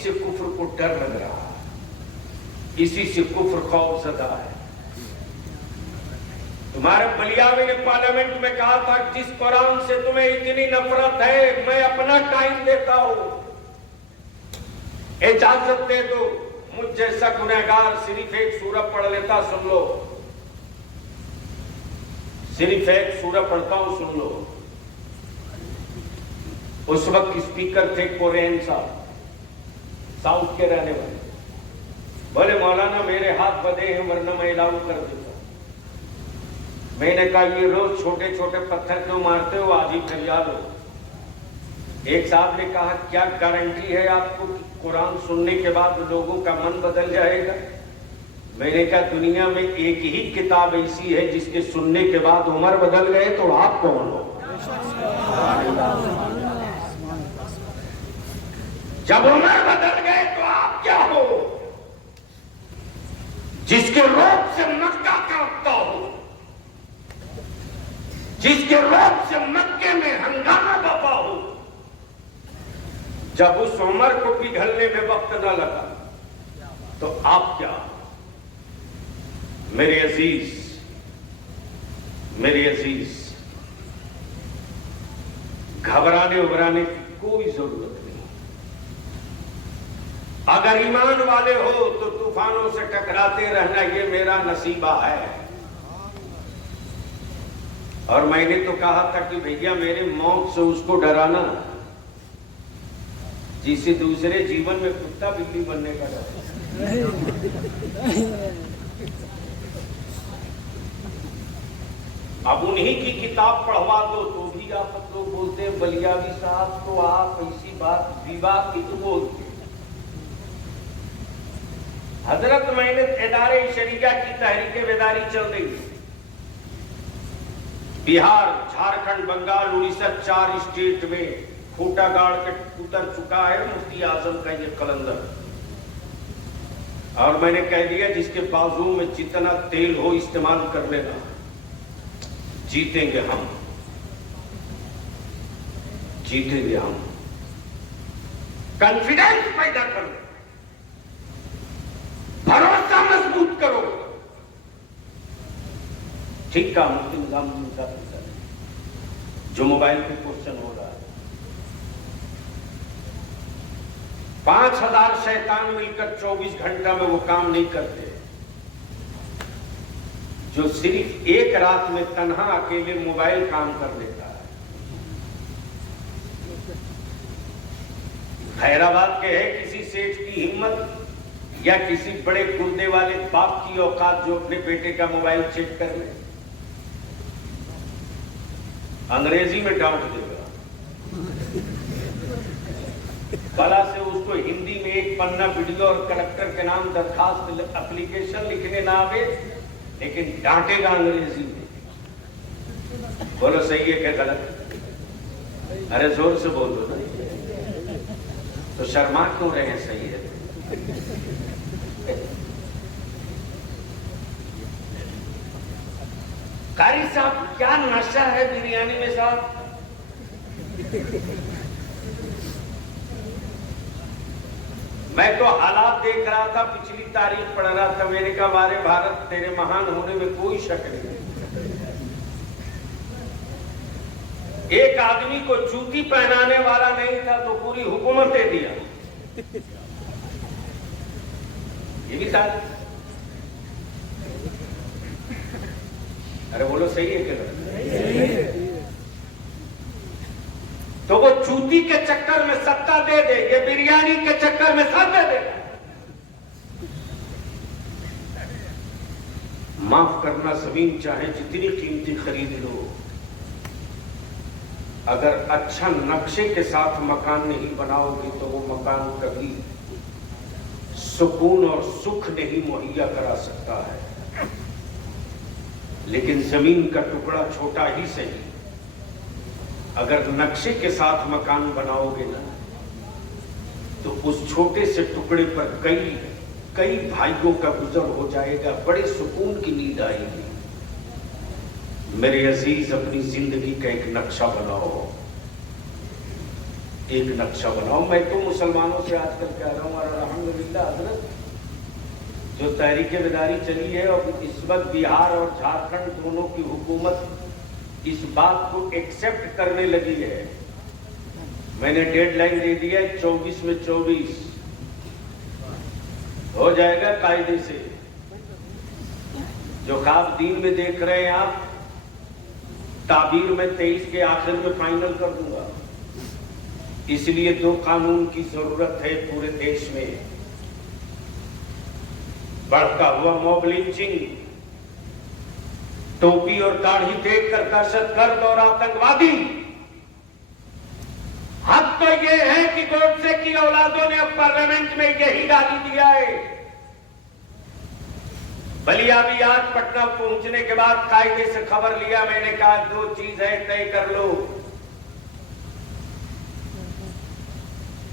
से कुफ्र को डर लग रहा है, इसी से कुफ्र खौफजदा है। तुम्हारे बलियावी ने पार्लियामेंट में कहा था, जिस कुरान से तुम्हें इतनी नफरत है, मैं अपना टाइम देता हूं, इजाजत दे दो। मुझ जैसा गुनहगार सिर्फ एक सूरत पढ़ लेता, सुन लो, सिर्फ एक सूरत पढ़ता हूं, सुन लो। उस वक्त स्पीकर थे कोरेन साहब, साउथ के रहने वाले। बोले मौलाना मेरे हाथ बंधे हैं, वरना मैं अलाउ कर देता। मैंने कहा ये रोज छोटे छोटे पत्थर क्यों मारते हो, आज ही फरिया लो। एक साहब ने कहा क्या गारंटी है आपको कि कुरान सुनने के बाद लोगों का मन बदल जाएगा? मैंने कहा दुनिया में एक ही किताब ऐसी है जिसके सुनने के बाद उम्र बदल गए, तो आप कौन हो? जब उम्र बदल गए तो आप क्या हो? जिसके रोग से मक्का कांपता हो, जिसके रोग से मक्के में हंगामा बपा हो, जब उस उम्र को पिघलने में वक्त न लगा, तो आप क्या? मेरे अजीज, घबराने उबराने की कोई जरूरत नहीं। अगर ईमान वाले हो तो तूफानों से टकराते रहना, ये मेरा नसीबा है। और मैंने तो कहा था कि भैया मेरे मौत से उसको डराना जिसे दूसरे जीवन में कुत्ता बिल्ली बनने का डर। अब उन्हीं की किताब पढ़वा दो तो भी आप लोग बोलते हैं बलियावी साहब, तो आप ऐसी बात विवाह की तो बोलते। हजरत मैंने इदारे शरीया की तहरीक बेदारी चल रही थी, बिहार, झारखंड, बंगाल, उड़ीसा, 4 स्टेट में खूंटा गाड़ के उतर चुका है मुफ्ती आजम का ये कलंदर। और मैंने कह दिया जिसके बाजू में जितना तेल हो इस्तेमाल कर लेना, जीतेंगे हम, जीतेंगे हम। कॉन्फिडेंस पैदा करो, भरोसा मजबूत करो। ठीक कहा मुफ्ती निजामुद्दीन साहब जो मोबाइल पे क्वेश्चन हो रहा है। 5000 शैतान मिलकर 24 घंटा में वो काम नहीं करते जो सिर्फ एक रात में तन्हा अकेले मोबाइल काम कर लेता है। हैदराबाद के है किसी सेठ की हिम्मत या किसी बड़े गुर्दे वाले बाप की औकात जो अपने बेटे का मोबाइल चेक कर ले? अंग्रेजी में डांट देगा, कला से उसको हिंदी में एक पन्ना वीडियो और कलेक्टर के नाम दरखास्त एप्लीकेशन लिखने ना आवे, लेकिन डांटेगा अंग्रेजी में। बोलो सही है क्या गलत? अरे जोर से बोलो ना, तो शर्मा क्यों रहे? सही है। कारी साहब क्या नशा है बिरयानी में साहब? मैं तो हालात देख रहा था, पिछली तारीख पढ़ रहा था। मैंने कहा हमारे भारत तेरे महान होने में कोई शक नहीं। एक आदमी को जूती पहनाने वाला नहीं था तो पूरी हुकूमत दे दिया। ये भी था। अरे बोलो सही है क्या? तो वो जूती के चक्कर में सत्ता दे दे, ये बिरयानी के चक्कर में सब दे दे। माफ करना, जमीन चाहे जितनी कीमती खरीद लो, अगर अच्छा नक्शे के साथ मकान नहीं बनाओगे तो वो मकान कभी सुकून और सुख नहीं मुहैया करा सकता है। लेकिन जमीन का टुकड़ा छोटा ही सही, अगर नक्शे के साथ मकान बनाओगे ना, तो उस छोटे से टुकड़े पर कई भाइयों का गुजर हो जाएगा, बड़े सुकून की नींद आएगी। मेरे अजीज, अपनी जिंदगी का एक नक्शा बनाओ, एक नक्शा बनाओ। मैं तो मुसलमानों से आजकल कह रहा हूँ, और अल्हम्दुलिल्लाह हजरत जो तहरीक बेदारी चली है और इस वक्त बिहार और झारखंड दोनों की हुकूमत इस बात को एक्सेप्ट करने लगी है। मैंने डेडलाइन दे दिया है 24 में 24 हो जाएगा कायदे से। जो ख्वाब दीन में देख रहे हैं आप, ताबीर में 23 के आखिर में फाइनल कर दूंगा। इसलिए 2 कानून की जरूरत है पूरे देश में। बढ़ता हुआ मॉब लिंचिंग, टोपी और दाढ़ी देखकर दहशतगर्द और आतंकवादी। हद तो यह है कि गोडसे की औलादों ने अब पार्लियामेंट में यही गाली दिया है। बलिया भी आज पटना पहुंचने के बाद कायदे से खबर लिया। मैंने कहा 2 चीज है, तय कर लो।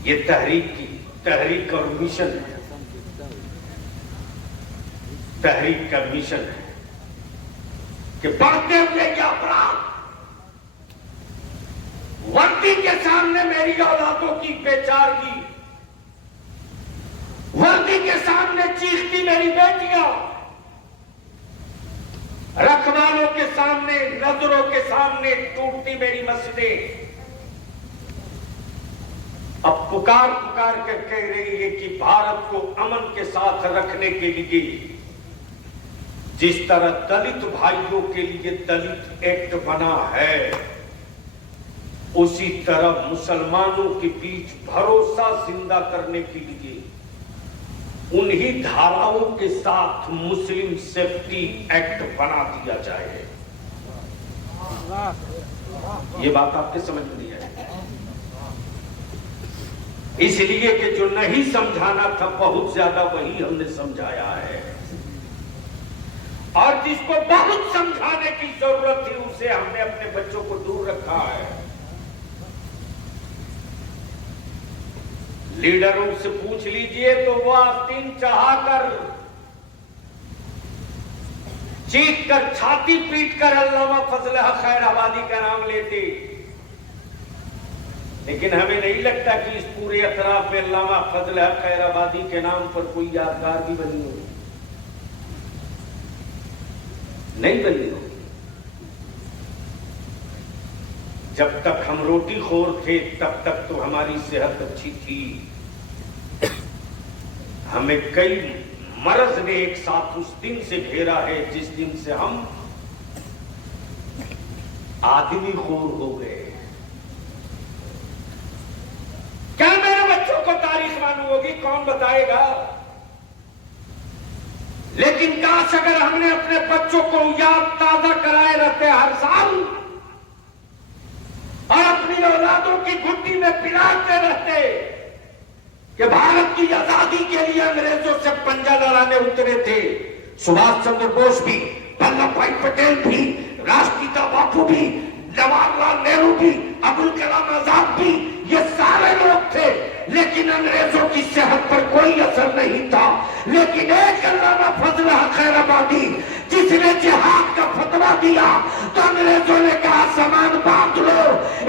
ये तहरीक और मिशन है। तहरीक का मिशन है कि बढ़ते हुए ये अपराध वर्दी के सामने मेरी औलादों की बेचारगी, वर्दी के सामने चीखती मेरी बेटियां, रखवालों के सामने, नजरों के सामने टूटती मेरी मस्जिदें, अब पुकार पुकार कर कह रही है कि भारत को अमन के साथ रखने के लिए जिस तरह दलित भाइयों के लिए दलित एक्ट बना है, उसी तरह मुसलमानों के बीच भरोसा जिंदा करने के लिए उन्हीं धाराओं के साथ मुस्लिम सेफ्टी एक्ट बना दिया जाए। ये बात आपके समझ में नहीं आई? इसलिए कि जो नहीं समझाना था बहुत ज्यादा वही हमने समझाया है, और जिसको बहुत समझाने की जरूरत थी उसे हमने अपने बच्चों को दूर रखा है। लीडरों से पूछ लीजिए तो वो आस्तीन चढ़ाकर, चीख कर, छाती पीट कर अल्लामा फजल हक खैराबादी का नाम लेते। लेकिन हमें नहीं लगता कि इस पूरे अतराफ में अल्लामा फजल हक खैराबादी के नाम पर कोई यादगार भी बनी हो। नहीं बनी हो। जब तक हम रोटी खोर थे तब तक तो हमारी सेहत अच्छी थी। हमें कई मर्ज ने एक साथ उस दिन से घेरा है जिस दिन से हम आदमी खोर हो गए। क्या मेरे बच्चों को तारीख मालूम होगी? कौन बताएगा? लेकिन काश अगर हमने अपने बच्चों को याद ताजा कराए रहते हर साल, और अपनी औलादों की घुट्टी में पिलाते रहते कि भारत की आजादी के लिए अंग्रेजों से पंजा लड़ाने उतरे थे। सुभाष चंद्र बोस भी, वल्लभ भाई पटेल भी, राष्ट्रपिता बापू भी, जवाहरलाल नेहरू भी, अब्दुल कलाम आजाद भी, ये सारे लोग थे। लेकिन अंग्रेजों की सेहत पर कोई असर नहीं था। लेकिन एक अल्लामा फजल हक खैराबादी जिसने जिहाद का फतवा दिया तो अंग्रेजों ने कहा सामान बांध लो,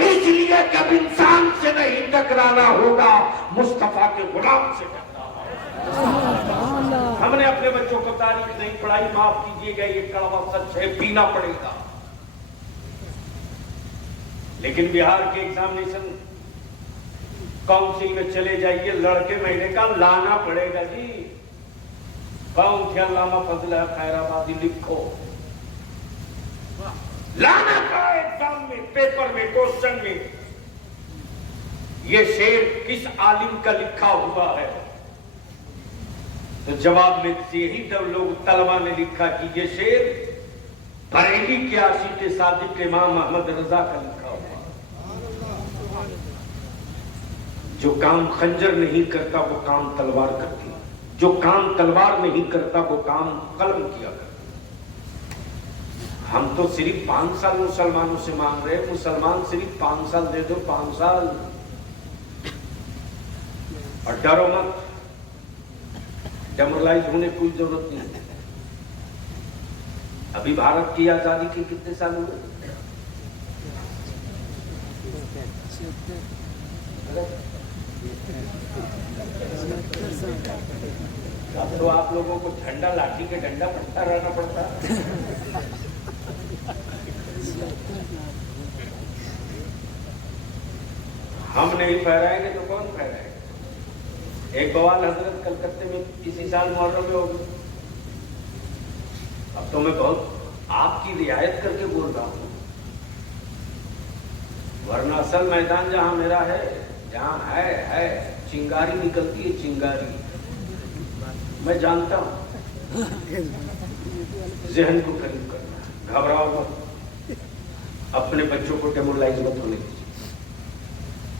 इसलिए कभी इंसान से नहीं टकराना होगा, मुस्तफा के गुलाम से टकराना। हमने अपने बच्चों को तारीख नहीं पढ़ाई, माफ कीजिएगा, ये कड़वा सच है, पीना पड़ेगा। लेकिन बिहार के एग्जामिनेशन काउंसिल में चले जाइए, लड़के महीने का लाना पड़ेगा जी। कौन थे अल्लामा फजल हक खैराबादी? लिखो, लाना पड़ा एग्जाम में, पेपर में, क्वेश्चन में। ये शेर किस आलिम का लिखा हुआ है? तो जवाब में यही लोग तलबा ने लिखा कि ये शेर बरेली के आशिक सादिक इमाम अहमद रजा का लिखा हुआ। जो काम खंजर नहीं करता वो काम तलवार करती, जो काम तलवार नहीं करता वो काम कलम किया करता। हम तो सिर्फ 5 साल मुसलमानों से मांग रहे हैं। मुसलमान सिर्फ 5 साल दे दो, 5 साल, और डरो मत। डेमोरलाइज होने की कोई जरूरत नहीं है। अभी भारत की आजादी के कितने साल हुए? अब तो आप लोगों को झंडा लाठी के डंडा पड़ता रहना पड़ता। हम नहीं फहराएंगे तो कौन फहराएगा? एक बवाल हजरत कलकत्ते में इसी साल मुहर्रम में होगी। अब तो मैं बहुत आपकी रियायत करके बोल रहा हूं, वरना असल मैदान जहां मेरा है, जहां है चिंगारी निकलती है, चिंगारी। मैं जानता हूं जहन को करीब करना, घबराओ मत, अपने बच्चों को डेमोरलाइज मत होने दीजिए,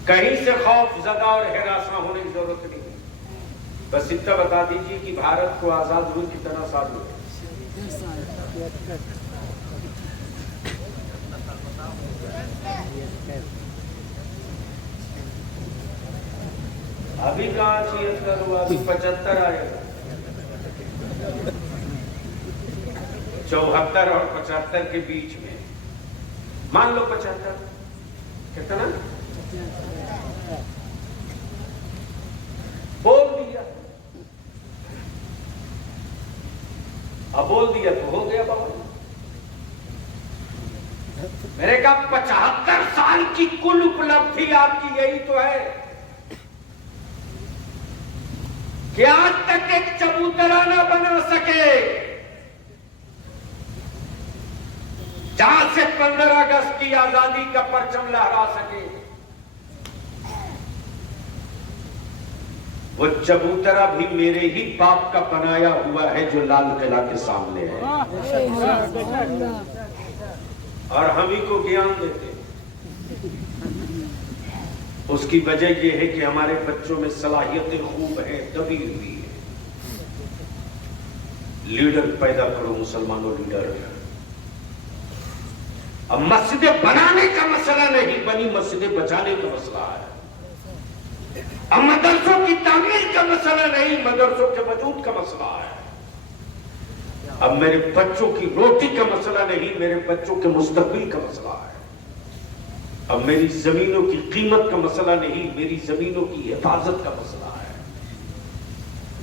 कहीं से खौफ ज़दा और हिरासा होने की जरूरत नहीं है। बस इतना बता दीजिए कि भारत को आजाद हुए कितना साल हुए। अभी कहाँ 76 हुआ, अभी 75 आएगा। 74 और 75 के बीच में मान लो 75, कितना बोल दिया, अब बोल दिया तो हो गया बाबा। मेरे का 75 साल की कुल उपलब्धि आपकी यही तो है कि आज तक एक चबूतरा ना बना सके जहां से 15 अगस्त की आजादी का परचम लहरा सके। वो चबूतरा भी मेरे ही बाप का बनाया हुआ है जो लाल किला के सामने है, और हम ही को ज्ञान देते। उसकी वजह यह है कि हमारे बच्चों में सलाहियतें खूब हैं, दबी हुई है। लीडर पैदा करो मुसलमानों, लीडर। अब मस्जिदें बनाने का मसला नहीं, बनी मस्जिदें बचाने का मसला है। अब मदरसों की तामीर का मसला नहीं, मदरसों के वजूद का मसला है। अब मेरे बच्चों की रोटी का मसला नहीं, मेरे बच्चों के मुस्तकबिल का मसला है। अब मेरी जमीनों की कीमत का मसला नहीं, मेरी जमीनों की हिफाजत का मसला है।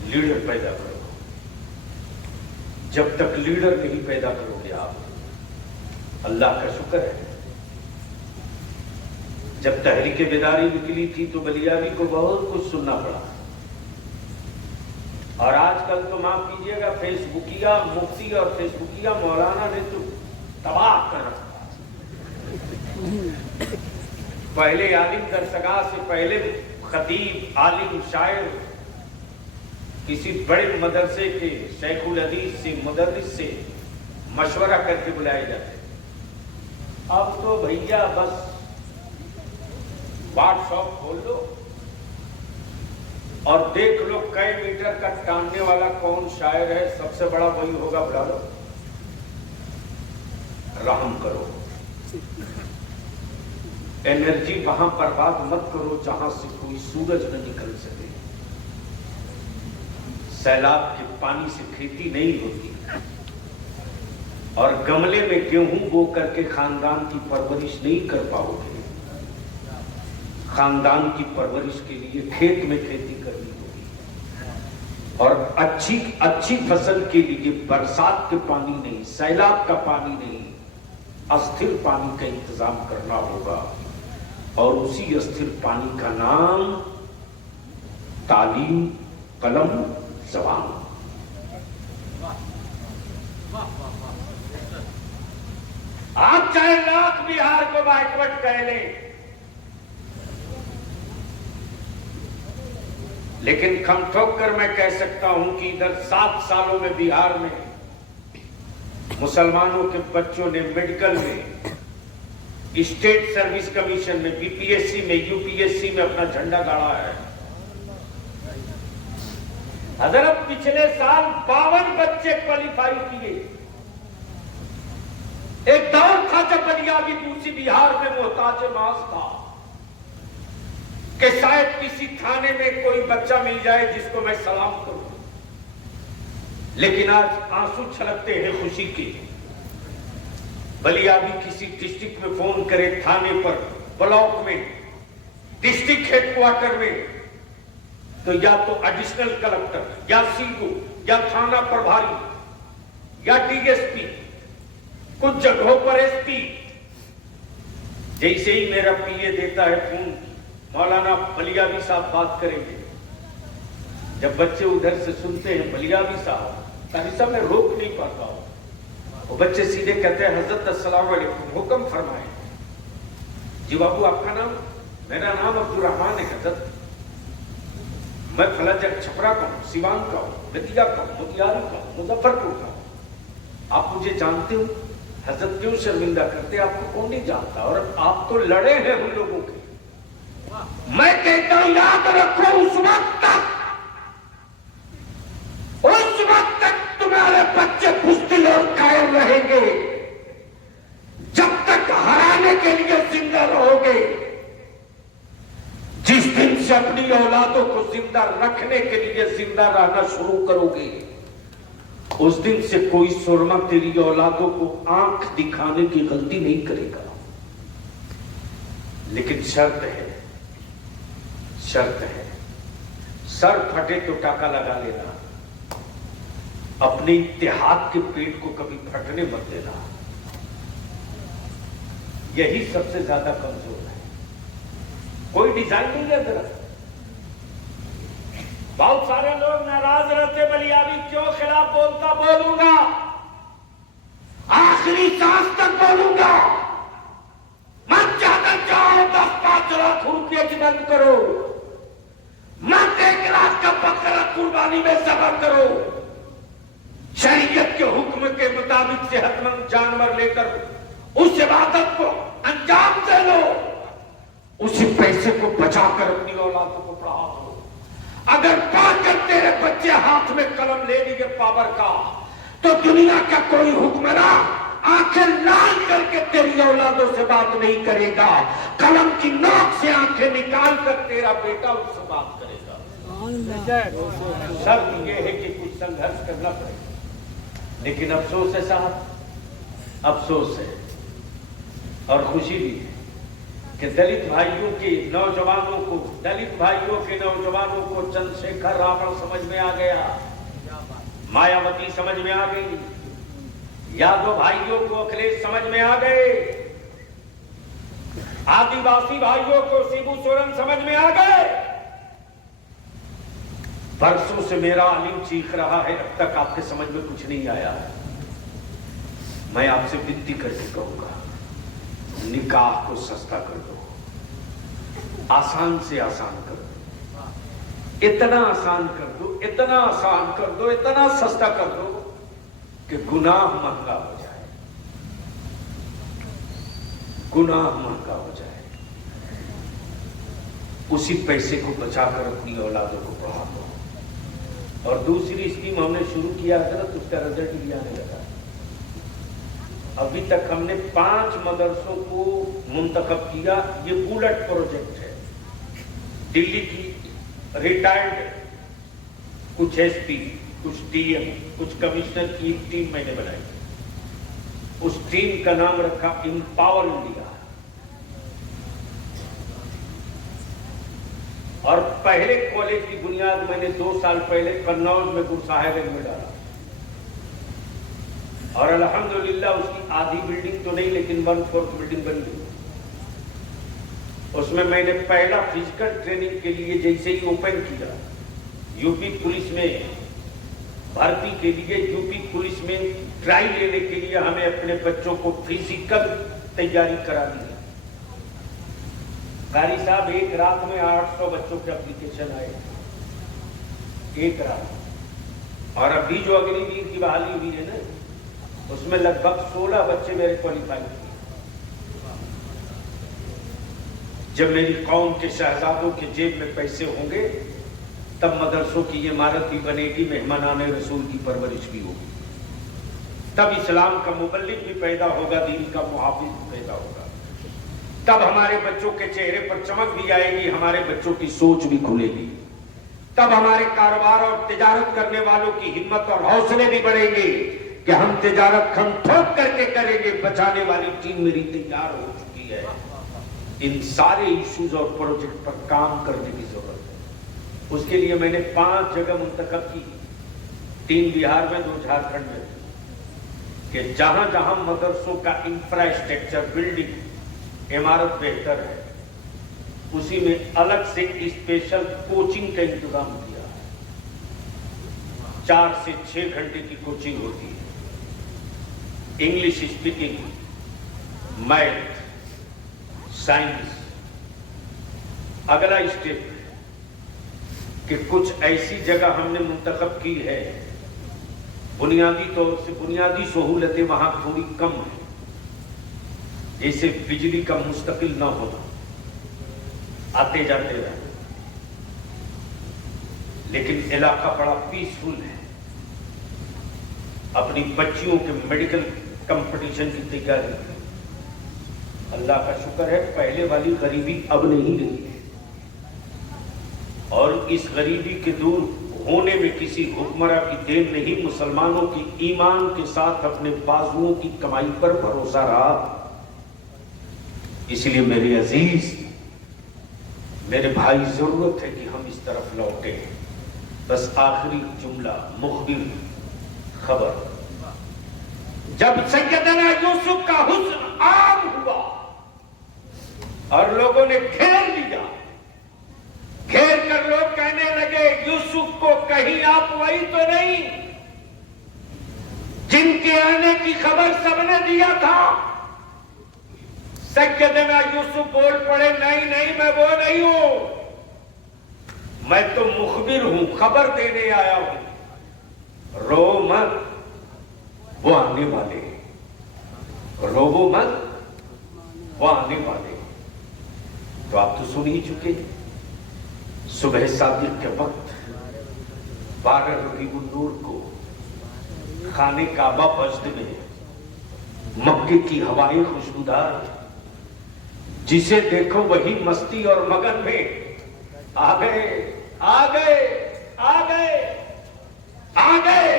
लीडर पैदा करो। जब तक लीडर नहीं पैदा करोगे आप, अल्लाह का शुक्र है जब तहरीक बेदारी निकली थी तो बलियावी को बहुत कुछ सुनना पड़ा, और आजकल तो माफ कीजिएगा फेसबुकिया मुफ्ती और फेसबुकिया मौलाना ने तो तबाह कर रखा। पहले आलिम दरसगाह से पहले खतीब, आलिम, शायर किसी बड़े मदरसे के शेखुल हदीस से, मुदर्रिस से मशवरा करके बुलाए जाते। अब तो भैया बस व्हाट्सएप खोल लो और देख लो कई मीटर का टांगने वाला कौन शायर है, सबसे बड़ा वही होगा, बुला लो। रहम करो, एनर्जी वहां बर्बाद मत करो जहां से कोई सूरज न निकल सके। सैलाब के पानी से खेती नहीं होती, और गमले में गेहूं बो करके खानदान की परवरिश नहीं कर पाओगे। खानदान की परवरिश के लिए खेत में खेती करनी होगी, और अच्छी फसल के लिए बरसात के पानी नहीं, सैलाब का पानी नहीं, अस्थिर पानी का इंतजाम करना होगा। और उसी अस्थिर पानी का नाम तालीम, कलम, ज़बान। आप चाहे लाख बिहार को बैकवर्ड कह लें, लेकिन खम ठोक कर मैं कह सकता हूं कि इधर 7 सालों में बिहार में मुसलमानों के बच्चों ने मेडिकल में, स्टेट सर्विस कमीशन में, बीपीएससी में, यूपीएससी में अपना झंडा गाड़ा है। हजरत पिछले साल 52 बच्चे क्वालिफाई किए। एक दौर था जब बलियावी दूसरी बिहार में मोहताज मास था कि शायद किसी थाने में कोई बच्चा मिल जाए जिसको मैं सलाम करूं, लेकिन आज आंसू छलकते हैं खुशी के। बलियावी किसी डिस्ट्रिक्ट में फोन करे, थाने पर, ब्लॉक में, डिस्ट्रिक्ट हेडक्वार्टर में तो या तो एडिशनल कलेक्टर या सीओ या थाना प्रभारी या डीएसपी, कुछ जगहों पर एसपी। जैसे ही मेरा पीए देता है फोन, मौलाना बलियावी साहब बात करेंगे, जब बच्चे उधर से सुनते हैं बलियावी साहब, तारी साहब मैं रोक नहीं पाता हूं, वो बच्चे सीधे कहते हैं हजरत अस्सलाम वालेकुम, हुक्म फरमाएं। जी बाबू आपका नाम? मेरा नाम अब्दुर्रहमान है हजरत, मैं फला जगह छपरा का हूं, सिवान का हूं, बेतिया का हूं, मोतिहारी का हूं, मुजफ्फरपुर का हूं। आप मुझे जानते हो? हजरत क्यों शर्मिंदा करते? आपको कौन नहीं जानता, और आप तो लड़े हैं उन लोगों के। मैं कहता हूं याद रखो, उस वक्त तक तुम्हारे बच्चे बुज़दिल और कायल रहेंगे, जब तक हराने के लिए जिंदा रहोगे। जिस दिन से अपनी औलादों को जिंदा रखने के लिए जिंदा रहना शुरू करोगे, उस दिन से कोई सुरमा तेरी औलादों को आंख दिखाने की गलती नहीं करेगा। लेकिन शर्त है, शर्त है, सर फटे तो टाका लगा लेना, अपने इत्तेहाद के पेट को कभी फटने मत देना। यही सबसे ज्यादा कमजोर है। कोई डिजाइन नहीं है जरा। बहुत सारे लोग नाराज रहते, बलियावी क्यों खिलाफ बोलता? बोलूंगा, आखिरी सांस तक बोलूंगा। मत ज्यादा जाओ, 10-5 लाख रुपये की बंद करो, मत 1 लाख का बकरा कुर्बानी में सफर करो। शरीयत के हुक्म के मुताबिक सेहतमंद जानवर लेकर उस इबादत को अंजाम दे लो, उसी पैसे को बचाकर अपनी औलादों को पढ़ा दो। अगर पाकर तेरे बच्चे हाथ में कलम ले लिए पावर का, तो दुनिया का कोई हुक्मरान आंखें लाल करके तेरी औलादों से बात नहीं करेगा, कलम की नोक से आंखें निकाल कर तेरा बेटा उससे बात करेगा। शर्त यह है कि कुछ संघर्ष करना पड़ेगा। लेकिन अफसोस है साहब, अफसोस है और खुशी भी है कि दलित भाइयों के नौजवानों को, दलित भाइयों के नौजवानों को चंद्रशेखर रावण समझ में आ गया, मायावती समझ में आ गई, यादव भाइयों को अखिलेश समझ में आ गए, आदिवासी भाइयों को शिबू सोरेन समझ में आ गए। बरसों से मेरा अलीम चीख रहा है, अब तक आपके समझ में कुछ नहीं आया है। मैं आपसे विनती करके कहूंगा, निकाह को सस्ता कर दो, आसान से आसान कर दो, इतना आसान कर दो, इतना आसान कर दो, इतना सस्ता कर दो कि गुनाह महंगा हो जाए, गुनाह महंगा हो जाए। उसी पैसे को बचाकर अपनी औलादों को पढ़ा दो। और दूसरी स्कीम हमने शुरू किया था, तो उसका रिजल्ट भी आने लगा। अभी तक हमने 5 मदरसों को मुंतखब किया। ये बुलेट प्रोजेक्ट है, दिल्ली की रिटायर्ड कुछ एसपी, कुछ डीएम, कुछ कमिश्नर की एक टीम मैंने बनाई। उस टीम का नाम रखा एम्पावर इंडिया। और पहले कॉलेज की बुनियाद मैंने 2 साल पहले कन्नौज में गुरसाहिबगंज में डाला, और अल्हम्दुलिल्लाह उसकी आधी बिल्डिंग तो नहीं, लेकिन 1/4 बिल्डिंग बन गई। उसमें मैंने पहला फिजिकल ट्रेनिंग के लिए जैसे ही ओपन किया, यूपी पुलिस में भर्ती के लिए, यूपी पुलिस में ट्राई लेने के लिए हमें अपने बच्चों को फिजिकल तैयारी करा दी। कारी साहब, एक रात में 800 बच्चों के एप्लीकेशन आए, एक रात। और अभी जो अग्निवीर की बहाली हुई है ना, उसमें लगभग 16 बच्चे मेरे क्वालिफाई किए। जब मेरी कौम के शहजादों के जेब में पैसे होंगे, तब मदरसों की इमारत भी बनेगी, मेहमानाने रसूल की परवरिश भी होगी, तब इस्लाम का मुबल्लिग भी पैदा होगा, दीन का मुहाफिज भी पैदा होगा, तब हमारे बच्चों के चेहरे पर चमक भी आएगी, हमारे बच्चों की सोच भी खुलेगी, तब हमारे कारोबार और तिजारत करने वालों की हिम्मत और हौसले भी बढ़ेंगे कि हम तिजारत खम ठोक करके करेंगे। बचाने वाली टीम मेरी तैयार हो चुकी है। इन सारे इश्यूज और प्रोजेक्ट पर काम करने की जरूरत है। उसके लिए मैंने 5 जगह मुंतखब की, 3 बिहार में, 2 झारखंड में, कि जहां जहां मदरसों का इंफ्रास्ट्रक्चर, बिल्डिंग, इमारत बेहतर है, उसी में अलग से स्पेशल कोचिंग का इंतजाम किया है। 4 से 6 घंटे की कोचिंग होती है, इंग्लिश स्पीकिंग, मैथ, साइंस। अगला स्टेप कि कुछ ऐसी जगह हमने मुंतखब की है, बुनियादी तौर से बुनियादी सहूलतें वहां थोड़ी कम है, जैसे बिजली का मुस्तकिल न होना, आते जाते रहे, लेकिन इलाका बड़ा पीसफुल है। अपनी बच्चियों के मेडिकल कंपटीशन की तैयारी, अल्लाह का शुक्र है पहले वाली गरीबी अब नहीं रही है, और इस गरीबी के दूर होने में किसी हुक्मरां की देन नहीं, मुसलमानों की ईमान के साथ अपने बाजुओं की कमाई पर भरोसा रहा। इसलिए मेरे अजीज, मेरे भाई, जरूरत है कि हम इस तरफ लौटे। बस आखिरी जुमला, मुखबिर खबर, जब सैयदना यूसुफ का हुस्न आम हुआ और लोगों ने घेर लिया, घेर कर लोग कहने लगे यूसुफ को कहीं आप वही तो नहीं जिनके आने की खबर सबने दिया था। सैयदना यूसुफ बोल पड़े, नहीं नहीं, मैं वो नहीं हूं, मैं तो मुखबिर हूं, खबर देने आया हूं। रो मत, वो आने वाले, रोवो मत, वो आने वाले। तो आप तो सुन ही चुके, सुबह सादिक के वक्त 12 रबीउल नूर को खाने काबा मस्जिद में मक्के की हवाएं खुशबूदार, जिसे देखो वही मस्ती और मगन में आ गए, आ गए, आ गए, आ गए।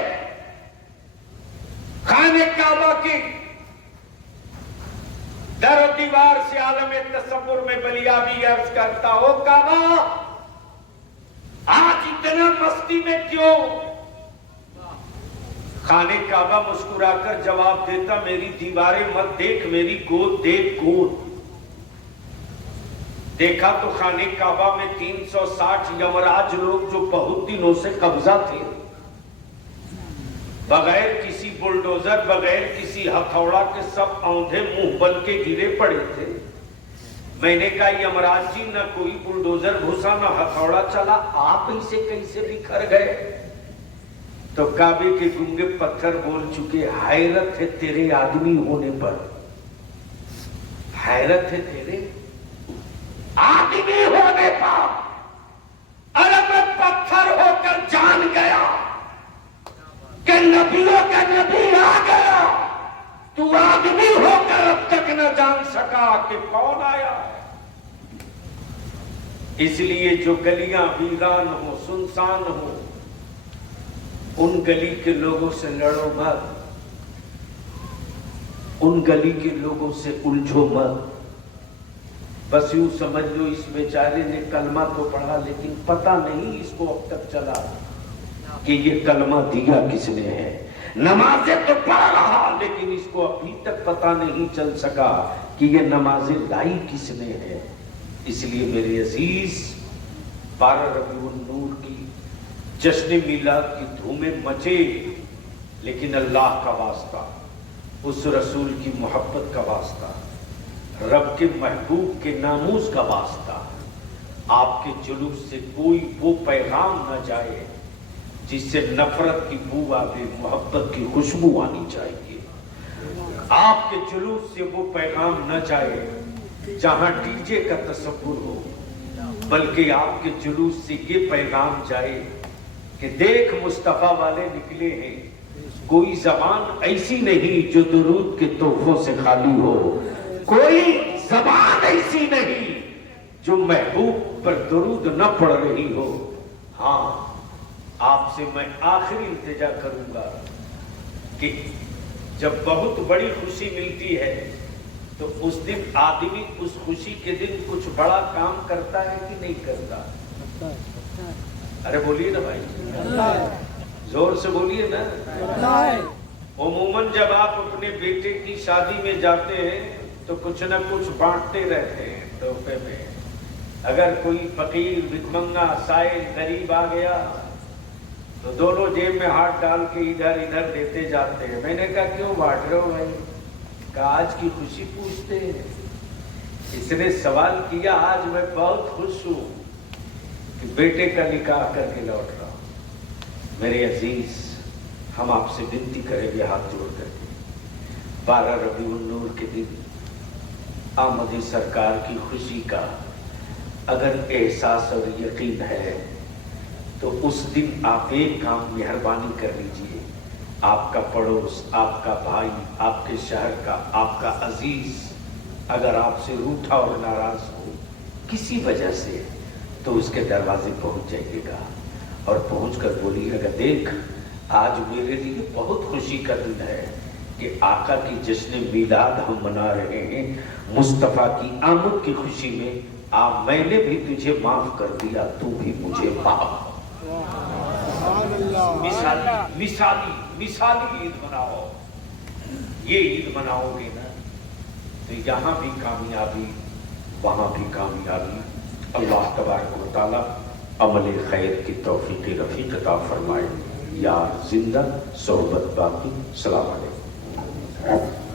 खाने काबा की दर दीवार से आलम तसव्वुर में बलियाबी अर्ज करता हो, काबा आज इतना मस्ती में क्यों? खाने काबा मुस्कुराकर जवाब देता, मेरी दीवारें मत देख, मेरी गोद देख गोद। देखा तो खाने काबा में 360 यमराज लोग जो बहुत दिनों से कब्जा थे, बगैर किसी बुलडोजर, बगैर किसी हथौड़ा के सब औंधे मुंह बन के गिरे पड़े थे। मैंने कहा यमराज जी, न कोई बुलडोजर घुसा, न हथौड़ा चला, आप इसे कैसे बिखर गए? तो काबे के गूंगे पत्थर बोल चुके, हैरत है तेरे आदमी होने पर, हैरत है तेरे आदमी होने पर। अरे मैं पत्थर होकर जान गया कि नबियों का नबी आ गया, तू आदमी होकर अब तक न जान सका कि कौन आया है। इसलिए जो गलियां वीरान हो, सुनसान हो, उन गली के लोगों से लड़ो मत, उन गली के लोगों से उलझो मत। बस यूं समझ लो इस बेचारे ने कलमा तो पढ़ा, लेकिन पता नहीं इसको अब तक चला कि ये कलमा दिया किसने है। नमाजें तो पढ़ रहा, लेकिन इसको अभी तक पता नहीं चल सका कि ये नमाजें लाई किसने है। इसलिए मेरे अजीज, 12 रबीउल नूर की जश्न मिलाद की धूमें मचे, लेकिन अल्लाह का वास्ता, उस रसूल की मोहब्बत का वास्ता, रब के महबूब के नामूस का वास्ता, आपके जुलूस से कोई वो पैगाम न जाए जिससे नफरत की बू आवे, मोहब्बत की खुशबू आनी चाहिए। आपके जुलूस से वो पैगाम न जाए जहां डीजे का तसव्वुर हो, बल्कि आपके जुलूस से ये पैगाम जाए कि देख मुस्तफा वाले निकले हैं, कोई जबान ऐसी नहीं जो दुरूद के तोहफों से खाली हो, कोई जबान ऐसी नहीं जो महबूब पर दुरूद न पढ़ रही हो। हाँ, आपसे मैं आखिरी इल्तिजा करूंगा कि जब बहुत बड़ी खुशी मिलती है तो उस दिन आदमी उस खुशी के दिन कुछ बड़ा काम करता है कि नहीं करता? अरे बोलिए ना भाई, जोर से बोलिए ना। उमूमन जब आप अपने बेटे की शादी में जाते हैं तो कुछ न कुछ बांटते रहते हैं तोहफे में। अगर कोई फकीर, भिखमंगा, साइल, गरीब आ गया तो दोनों जेब में हाथ डाल के इधर इधर देते जाते हैं। मैंने कहा क्यों बांट रहे हो भाई? कहा आज की खुशी पूछते हैं। इसने सवाल किया, आज मैं बहुत खुश हूं कि बेटे का निकाह करके लौट रहा हूं। मेरे अजीज, हम आपसे विनती करेंगे हाथ जोड़ करके, 12 रबीउल नूर के दिन आमदी सरकार की खुशी का अगर एहसास और यकीन है तो उस दिन आप एक काम मेहरबानी कर लीजिए। आपका पड़ोस, आपका भाई, आपके शहर का, आपका अजीज अगर आपसे रूठा और नाराज हो किसी वजह से, तो उसके दरवाजे पहुंच जाइएगा और पहुंचकर बोलिएगा, देख आज मेरे लिए बहुत खुशी का दिन है कि आका की जश्न मिलाद हम मना रहे हैं। मुस्तफा की आमद की खुशी में मैंने भी तुझे माफ कर दिया, तू भी मुझे माफ। मिसाली ईद मनाओ। ये ईद मनाओगे ना तो यहाँ भी कामयाबी, वहां भी कामयाबी। अल्लाह तबारक व तआला अमल खैर की तौफीक रफीक अता फरमाए। यार जिंदा सोहबत बाकी। सलाम अलैकुम।